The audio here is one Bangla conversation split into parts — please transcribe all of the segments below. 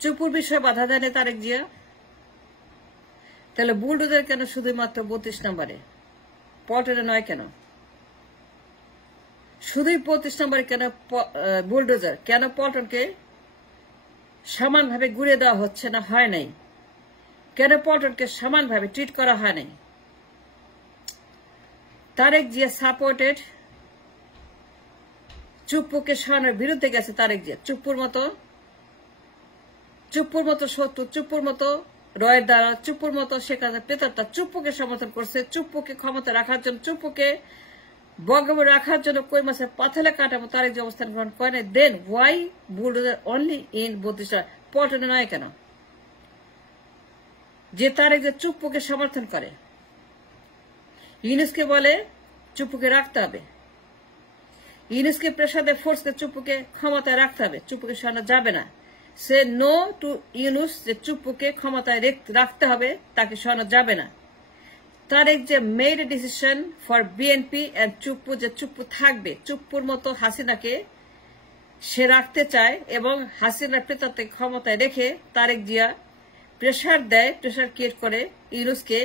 চুপুর বিষয়ে বাধা দেয়নি তারেক জিয়া, তাহলে বুলডোজার কেন শুধুমাত্র 32 নম্বরে, পল্টনে নয় কেন? শুধুই 32 নম্বরে কেন বুলডোজার? কেন পল্টনকে সমানভাবে ঘুরিয়ে দেওয়া হচ্ছে না, হয় নাই? কেন পল্টনকে সমানভাবে ট্রিট করা হয় নাই? তারেক জিয়া সাপোর্টেড চুপ্পুকে সরানোর বিরুদ্ধে গেছে তারেক জিয়া। চুপ্পুর মতো শত্রু, চুপ্পুর মতো রয়ের দ্বারা, চুপ্পুর মতো সেখানে প্রেতাত্মা চুপ্পুকে সমর্থন করছে, চুপ্পুকে ক্ষমতা রাখার জন্য, চুপ্পুকে বগবে রাখার জন্য কই মাসের পাথলে কাটাবো তারেক যে অবস্থান গ্রহণ করে। দেন ওয়াই বুলডোজার অনলি ইন 32 পল্টনে নয় কেন? যে তারেক যে চুপ্পুকে সমর্থন করে, ইউনুসকে বলে চুপ্পুকে রাখতে হবে, ইউনুসকে প্রেসার দিয়ে ফোর্সকে চুপ্পুকে ক্ষমতায় রাখতে হবে, চুপ্পুকে সরানো যাবে না। সে নো টু ইউনুস, যে চুপ্পুকে ক্ষমতায় রাখতে হবে, তাকে সরানো যাবে না। তারেক যে made a decision for BNP and Chuppu, যে চুপ্পু থাকবে, চুপ্পুর মতো হাসিনাকে সে রাখতে চায় এবং হাসিনার প্রেতাত্মাকে ক্ষমতায় রেখে তারেক জিয়া প্রেসার দেয়, প্রেসার ক্রিয়েট করে ইউনুসকে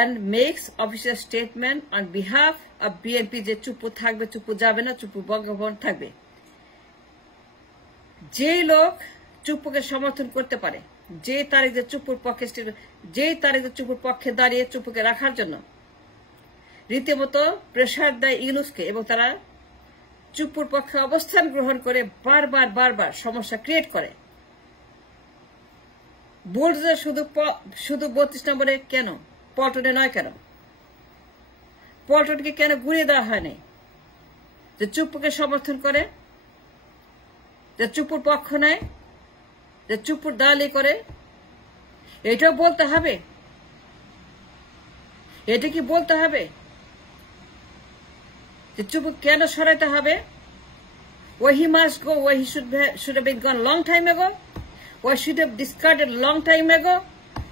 and makes official statement on behalf of BNP যে চুপ্পু থাকবে, চুপ্পু যাবে না, চুপ্পু বঙ্গভবন থাকবে। যেই লোক চুপ্পুকে সমর্থন করতে পারে, যে তারেক যে চুপ্পুর পক্ষে, যেই তারেক যে চুপ্পুর পক্ষে দাঁড়িয়ে চুপ্পুকে রাখার জন্য রীতিমতো প্রেসার দেয় ইউনুসকে এবং তারা চুপ্পুর পক্ষে অবস্থান গ্রহণ করে বারবার সমস্যা ক্রিয়েট করে। বুলডোজার শুধু 32 নম্বরে কেন, পল্টনে নয় কেন? পল্টনকে কেন ঘুরিয়ে দেওয়া হয়নি? যে চুপ্পুকে সমর্থন করে, যে চুপ্পুর পক্ষ নেয়, যে চুপ্পুর দালালি করে, এটাও বলতে হবে। এটা কি বলতে হবে যে চুপ্পু কেন সরাইতে হবে? Why he must go, why he should have been gone long time ago, why should have discarded long time ago,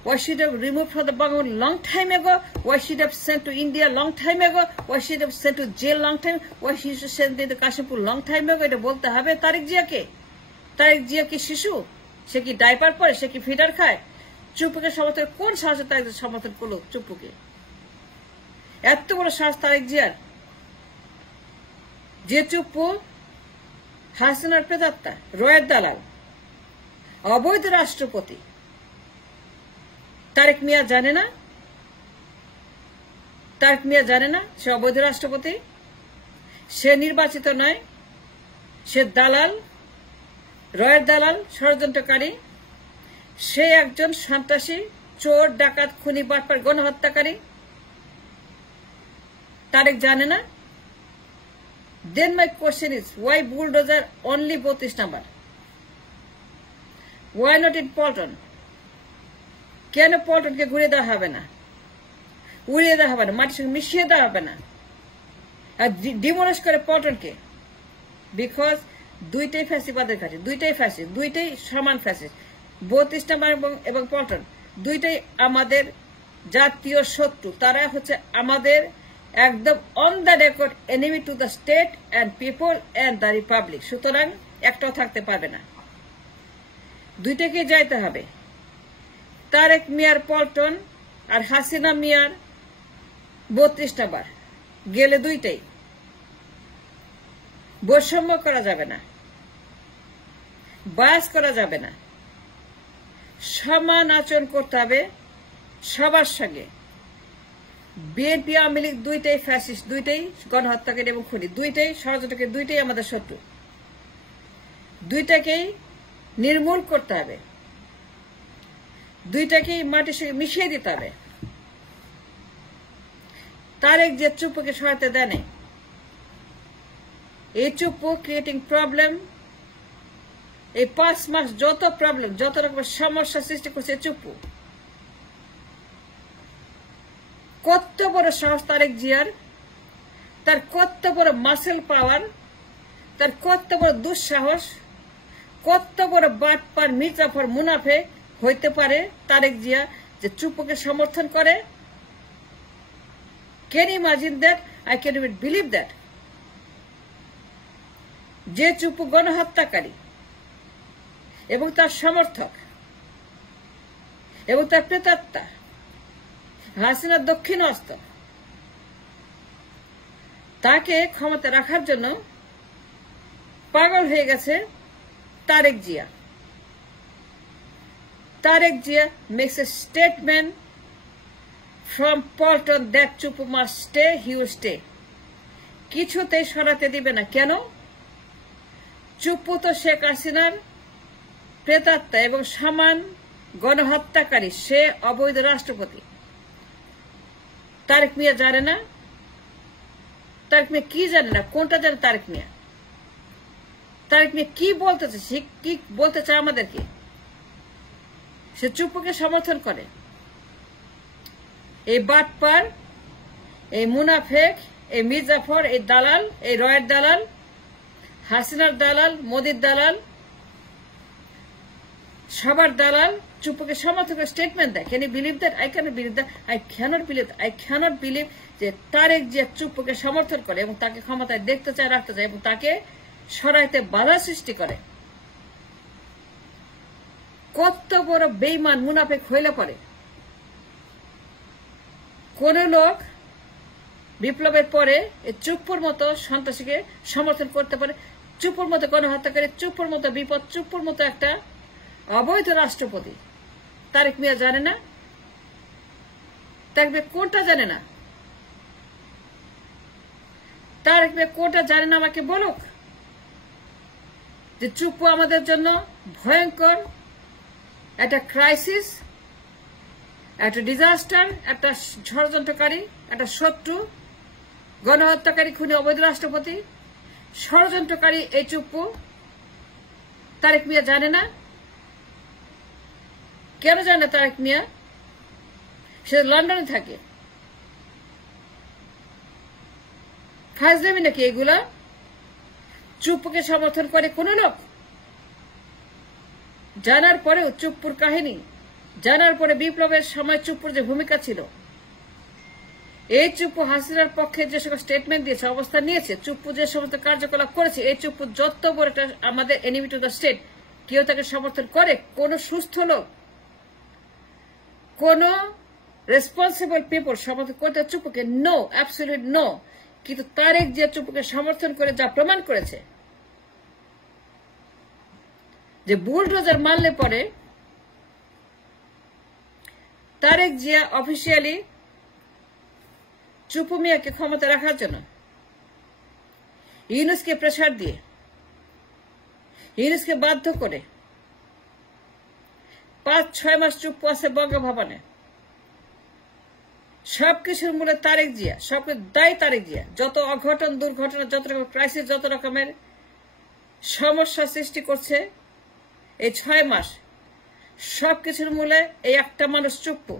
why should have removed from the Bangladesh long time ago, why should have sent to India long time ago, why should have sent to jail long time, why he should send to Kashmir long time ago? এটা বলতে হবে তারেক জিয়াকে। তারেক জিয়া কি শিশু? সে কি ডাইপার পরে? সে কি ফিডার খায়? চুপ্পুকে সমর্থন, কোন সাহসে তারেক সমর্থন করলো চুপ্পুকে? এত বড় সাহস তারেক জিয়ার, যে চুপ্পু হাসিনার প্রেতাত্মা, রয়ের দালাল, অবৈধ রাষ্ট্রপতি। তারেক মিয়া জানে না? তারেক মিয়া জানে না সে অবৈধ রাষ্ট্রপতি? সে নির্বাচিত নয়, সে দালাল, রয়ের দালাল, ষড়যন্ত্রকারী। সে একজন সন্ত্রাসী, চোর, ডাকাত, খুনি, বাটপার, গণহত্যাকারী। তারেক জানে না? Then my question is, why bulldozer only 32 number? Why not in Polton? কেন পল্টনকে ঘুরিয়ে দেওয়া হবে না, উড়িয়ে দেওয়া হবে না, মাটির সঙ্গে মিশিয়ে দেওয়া হবে না, আর ডিমোলিশ করে পল্টনকে? বিকজ দুইটাই ফ্যাসিবাদের কাছে, দুইটাই ফ্যাসিস্ট, দুইটাই সমান ফ্যাসিস্ট। 32 নম্বর এবং পল্টন দুইটাই আমাদের জাতীয় শত্রু। তারা হচ্ছে আমাদের একদম on the record enemy to the state and people and the republic. সুতরাং একটাও থাকতে পারবে না, দুইটাকেই যাইতে হবে। তারেক মিয়ার পল্টন আর হাসিনা মিয়ার 32 নম্বর গেলে দুইটাই। বৈষম্য করা যাবে না, বায়াস করা যাবে না, সমান আচরণ করতে হবে সবার সঙ্গে। বিএনপি, আওয়ামী লীগ দুইটাই ফ্যাসিস্ট, দুইটাই গণহত্যাকারী এবং খুনি, দুইটাই ষড়যন্ত্রকারী, দুইটাই আমাদের শত্রু। দুইটাকেই নির্মূল করতে হবে, দুইটাকেই মাটির সঙ্গে মিশিয়ে দিতে হবে। তারেক যে চুপ্পুকে সরাতে দেয় নাই, এই চুপ্পু ক্রিয়েটিং প্রবলেম, এই 5 মাস যত প্রবলেম, যত রকমের সমস্যা সৃষ্টি করছে চুপ্পু। কত বড় সাহস তারেক জিয়ার, তার কত বড় মাসেল পাওয়ার, তার কত বড় দুঃসাহস, কত বড় বাটপার, মির্জাফর, মুনাফে হইতে পারে তারেক জিয়া যে চুপ্পুকে সমর্থন করে। Can you imagine that? I can even believe that. যে চুপ্পু গণহত্যাকারী, এবং তার সমর্থক এবং তার প্রেতাত্মা হাসিনার দক্ষিণ হস্ত তাকে ক্ষমতা রাখার জন্য পাগল হয়ে গেছে Tarek Zia. Tarek Zia makes a statement from Paltan that Chupu must stay, he will stay. কিছুতেই সরাতে দিবে না। কেন? চুপু তো শেখ হাসিনার প্রেতাত্মা এবং সামান গণহত্যাকারী, সে অবৈধ রাষ্ট্রপতি। তারেক মিয়া জানে না? তারেক মিয়া কি জানে না? কোনটা জানে তারেক মিয়া? তারেক মিয়া কি বলতে চায়? সে কি বলতে চায় আমাদেরকে? সে চুপুকে সমর্থন করে। এই বাটপার, এই মুনাফেক, এই মির্জাফর, এই দালাল, এই রয়ের দালাল, হাসিনার দালাল, মোদির দালাল, সবার দালাল চুপুকে সমর্থন স্টেটমেন্ট দেয়। Can you believe that? I can believe that. I can't believe যে তারেক জিয়া চুপুকে সমর্থন করে এবং তাকে ক্ষমতায় দেখতে চায়, রাখতে চায় এবং তাকে সরাইতে বাধা সৃষ্টি করে। কত বড় বেইমান মুনাফেক হইলে পরে কোন লোক বিপ্লবের পরে চুপুর মতো সন্ত্রাসীকে সমর্থন করতে পারে? চুপুর মতো গণহত্যাকারী, চুপুর মতো বিপদ, চুপুর মতো একটা অবৈধ রাষ্ট্রপতি তারেক মিয়া জানে না? তারেক মিয়া কোনটা জানে না? তারেক মিয়া কোনটা জানে না আমাকে বলুক। যে চুপু আমাদের জন্য ভয়ঙ্কর একটা ক্রাইসিস, একটা ডিজাস্টার, একটা ষড়যন্ত্রকারী, একটা শত্রু, গণহত্যাকারী, খুনি, অবৈধ রাষ্ট্রপতি, ষড়যন্ত্রকারী এই চুপু তারেক মিয়া জানে না? কেন জানে না তারেক মিয়া? সে লন্ডনে থাকে। ফাজলামি নাকি এগুলা? চুপুকে সমর্থন করে কোন লোক? জানার পরেও চুপুর কাহিনী, জানার পরে বিপ্লবের সময় চুপুর যে ভূমিকা ছিল, এই চুপু হাসিনার পক্ষে যে সকল স্টেটমেন্ট দিয়েছে, অবস্থান নিয়েছে, চুপু যে সমস্ত কার্যকলাপ করেছে, এই চুপু যত বড় একটা আমাদের এনিমি টু দ্য স্টেট, কেউ তাকে সমর্থন করে? কোন সুস্থ লোক, কোন রেসপন্সিবল পিপল সমর্থন করতে চুপুকে? No, absolute no. কিন্তু তারেক যে চুপুকে সমর্থন করে যা প্রমাণ করেছে যে বুলডোজার মারলে পরে তারেক জিয়া অফিসিয়ালি চুপু মিয়াকে ক্ষমতা রাখার জন্য ইউনূসকে প্রেসার দিয়ে, ইউনূসকে বাধ্য করে 5-6 মাস চুপ আছে বঙ্গভবনে। সবকিছুর মূলে তারেক জিয়া, সবকিছু দায়ী তারেক জিয়া। যত অঘটন, দুর্ঘটনা, যত রকম ক্রাইসিস, যত রকমের সমস্যা সৃষ্টি করছে এই 6 মাস, সবকিছুর মূলে এই একটা মানুষ চুপ্পু।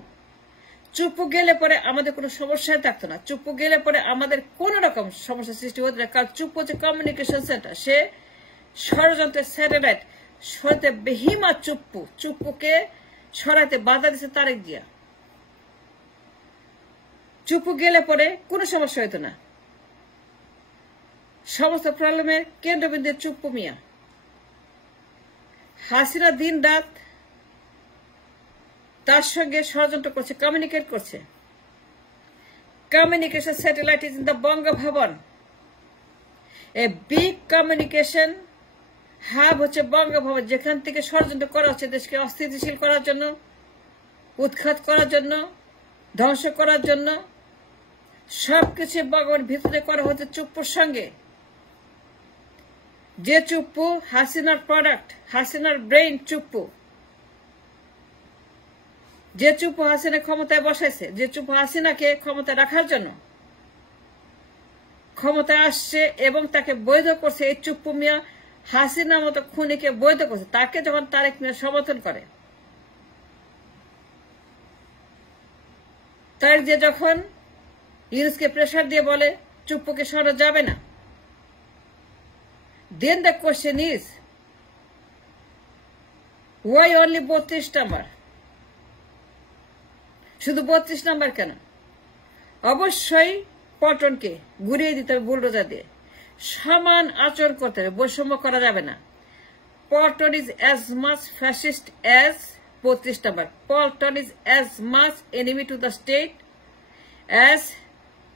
চুপ্পু গেলে পরে আমাদের কোনো সমস্যায় থাকতো না। চুপ্পু গেলে পরে আমাদের কোন রকম সমস্যা সৃষ্টি হতো না। কারণ চুপ্পু হচ্ছে কমিউনিকেশন সেন্টার, সে ষড়যন্ত্রের স্যাটেলাইট। সরাতে বেহিমা চুপ্পু, চুপ্পুকে সরাতে বাধা দিচ্ছে তারেক জিয়া। চুপ্পু গেলে পরে কোনো সমস্যা হতো না। সমস্ত প্রবলেমের কেন্দ্রবিন্দু চুপ্পু মিয়া। হাসিনা দিন রাত তার সঙ্গে ষড়যন্ত্র করছে, কমিউনিকেট করছে। Communication satellite is in the Bangabhaban. A big communication hub হচ্ছে বঙ্গভবন, যেখান থেকে ষড়যন্ত্র করা হচ্ছে দেশকে অস্থিতিশীল করার জন্য, উৎখাত করার জন্য, ধ্বংস করার জন্য। সবকিছু বঙ্গভবনের ভিতরে করা হচ্ছে চুপ্পুর সঙ্গে। যে চুপ্পু হাসিনার প্রোডাক্ট, হাসিনার ব্রেইন চুপ্পু, যে চুপ্পু হাসিনা ক্ষমতায় বসাইছে, যে চুপ্পু হাসিনাকে ক্ষমতায় রাখার জন্য ক্ষমতায় আসছে এবং তাকে বৈধ করছে, এই চুপ্পু মিয়া হাসিনার মতো খুনিকে বৈধ করছে। তাকে যখন তারেক মিয়া সমর্থন করে, তারেক যে যখন ইউনূসকে প্রেসার দিয়ে বলে চুপ্পুকে সরানো যাবে না, then the question is, why only 32 number? শুধু 32 নাম্বার কেন? অবশ্যই পল্টনকে ঘুরিয়ে দিতে হবে বুলডোজার দিয়ে। সমান আচরণ করতে হবে, বৈষম্য করা যাবে না। Paulton is as much fascist as 32 number. Paulton is as much enemy to the state as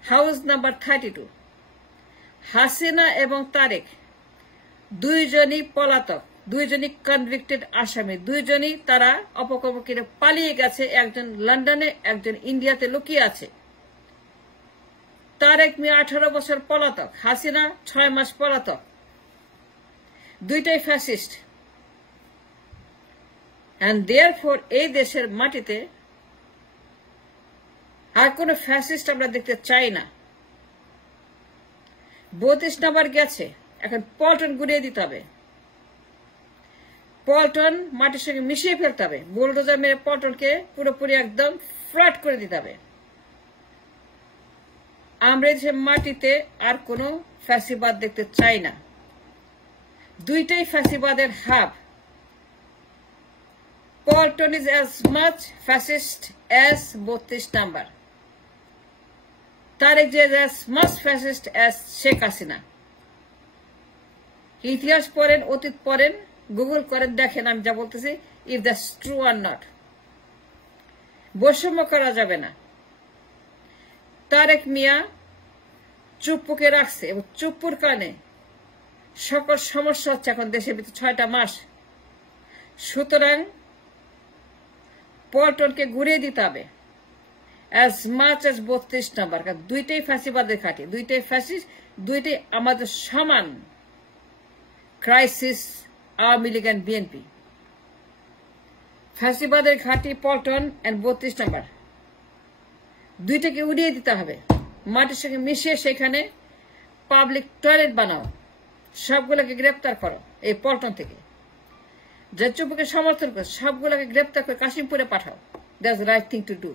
house number 32. Hasina এবং তারেক দুইজনই পলাতক, দুইজনই কনভিক্টেড আসামি, দুইজনই তারা অপকর্মে পালিয়ে গেছে। একজন লন্ডনে, একজন ইন্ডিয়াতে লুকিয়ে আছে। তারেক মিয়া 18 বছর পলাতক, হাসিনা 6 মাস পলাতক। দুইটাই ফ্যাসিস্ট। এন্ড দেয়ারফর এই দেশের মাটিতে আর কোন ফ্যাসিস্ট আমরা দেখতে চাই না। 32 নাম্বার গেছে, এখন পল্টন গুড়িয়ে দিতে হবে। পল্টন মাটির সঙ্গে মিশিয়ে ফেলতে হবে। বুলডোজার মেরে পল্টনকে পুরোপুরি একদম ফ্ল্যাট করে দিতে হবে। আমরা দেশের মাটিতে আর কোনো ফ্যাসিবাদ দেখতে চাই না। দুইটাই ফ্যাসিবাদের hub. Paltan is as much fascist as 32 number. Tarek যে as much fascist as Sheikh Hasina. ইতিহাস পড়েন, অতীত পড়েন, গুগল করেন, দেখেন আমি যা বলতেছি if that's true are not. বৈষম্য করা যাবে না। তারেক মিয়া চুপ্পুকে রাখছে এবং চুপ্পুর কারণে সকল সমস্যা হচ্ছে এখন দেশের ভিতরে 6টা মাস। সুতরাং পল্টনকে ঘুরিয়ে দিতে হবে as much as 32 নাম্বার। কারণ দুইটাই ফ্যাসিবাদের ঘাঁটি, দুইটাই ফ্যাসিস্ট, দুইটাই আমাদের সমান crisis. Awami League and BNP ফ্যাসিবাদের ঘাঁটি পল্টন এন্ড 32 নাম্বার। দুইটাকে উড়িয়ে দিতে হবে, মাটির সঙ্গে মিশিয়ে সেখানে পাবলিক টয়লেট বানাও, সবগুলোকে গ্রেপ্তার করো এই পল্টন থেকে। যে চুপুকে সমর্থন করে সবগুলোকে গ্রেপ্তার করে কাশিমপুরে পাঠাও। That's the right thing to do.